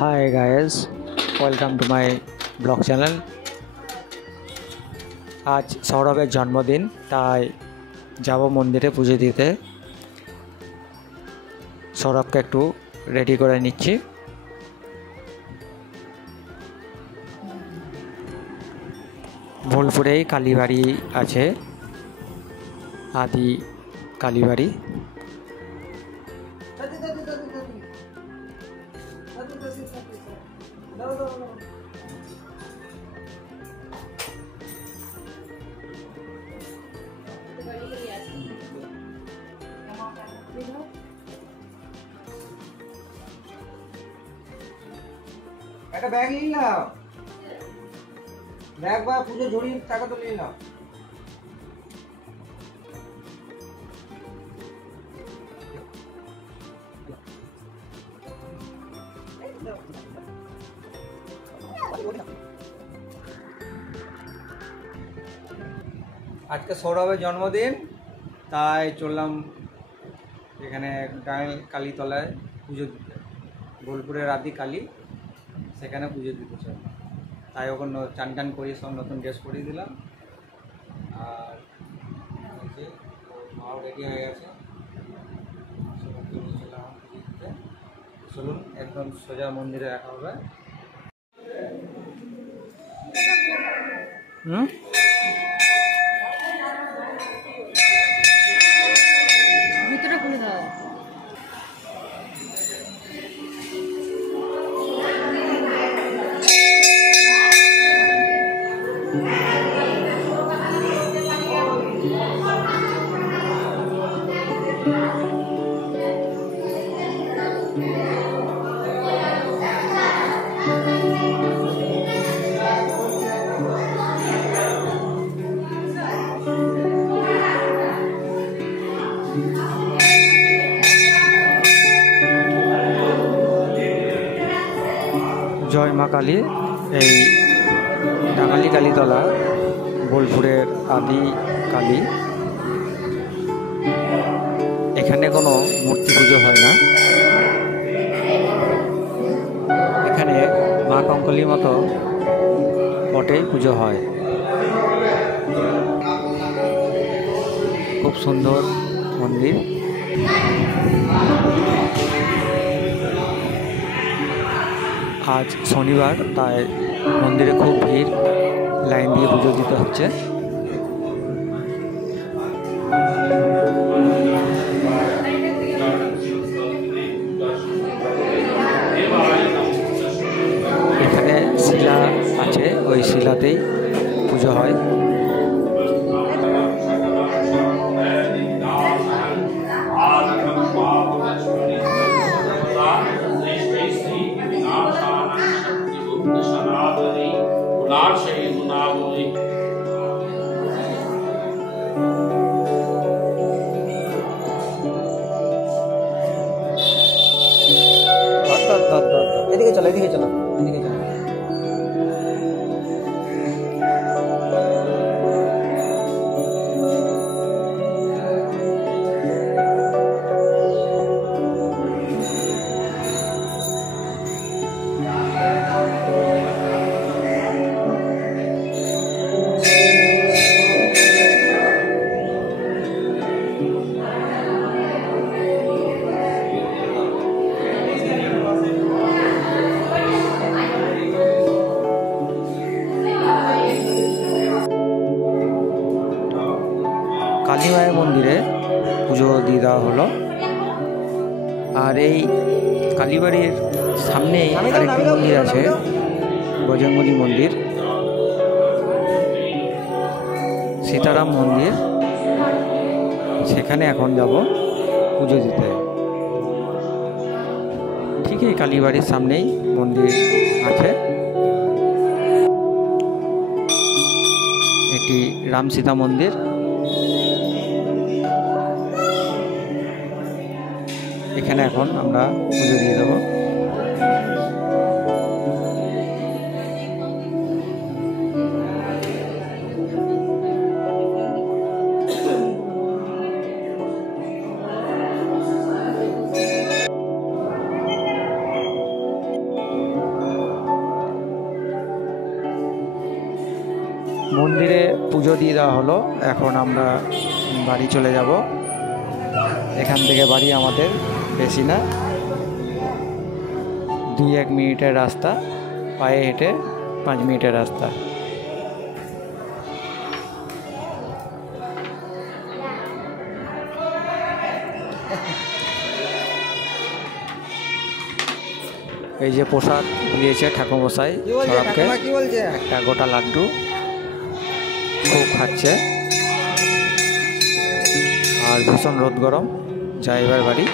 Hi guys, welcome to my blog channel. আজ সৌরভের জন্মদিন, তাই যাব মন্দিরে পুজো দিতে। সৌরভকে একটু রেডি করে নিচ্ছি। বোলপুরেই কালীবাড়ি আছে, আদি কালীবাড়ি। একটা ব্যাগ নিয়ে নাও, ব্যাগ বা পুজো ঝুড়ির টাকা তো নিয়ে নাও। আজকে সৌরভের জন্মদিন, তাই চললাম এখানে কালীতলায় পুজো দিতে। বোলপুরের আদি কালী, সেখানে পুজো দিতে চললাম। তাই ওখানে চান টান করি, সব নতুন ড্রেস পরিয়ে দিলাম। আর মাও রেডি হয়ে গেছে, চলুন একদম সোজা মন্দিরে রাখা হবে। জুতোটা খুলে দাও। জয় মা কালী। এই ডাঙালি কালীতলা বোলপুরের আদি কালী। এখানে কোনো মূর্তি পুজো হয় না, এখানে মা কঙ্কলির মতো পটেই পুজো হয়। খুব সুন্দর মন্দির। আজ শনিবার, তাই মন্দিরে খুব ভিড়, লাইন দিয়ে পুজো দিতে হচ্ছে। এখানে শিলা আছে, ওই শিলাতেই পুজো হয়। এদিকে চলো, এদিকে চলো, এদিকে চলো। কালী মায়ের মন্দিরে পুজো দিয়ে দেওয়া হলো। আর এই কালীবাড়ির সামনেই আরেকটি মন্দির আছে, বজরঙ্গলী মন্দির, সীতারাম মন্দির। সেখানে এখন যাব পুজো দিতে। ঠিক এই কালীবাড়ির সামনেই মন্দির আছে। এটি রাম সীতা মন্দির। এখানে এখন আমরা পুজো দিয়ে দেবো। মন্দিরে পুজো দিয়ে দেওয়া হলো। এখন আমরা বাড়ি চলে যাব। এখান থেকে বাড়ি আমাদের বেশি না, 2-1 মিনিটের রাস্তা, পায়ে হেঁটে 5 মিনিটের রাস্তা। এই যে প্রসাদ দিয়েছে ঠাকুরমশাই সবাইকে, একটা গোটা লাড্ডু খুব খাচ্ছে। আর ভীষণ রোদ গরম, যাই এবার বাড়ি।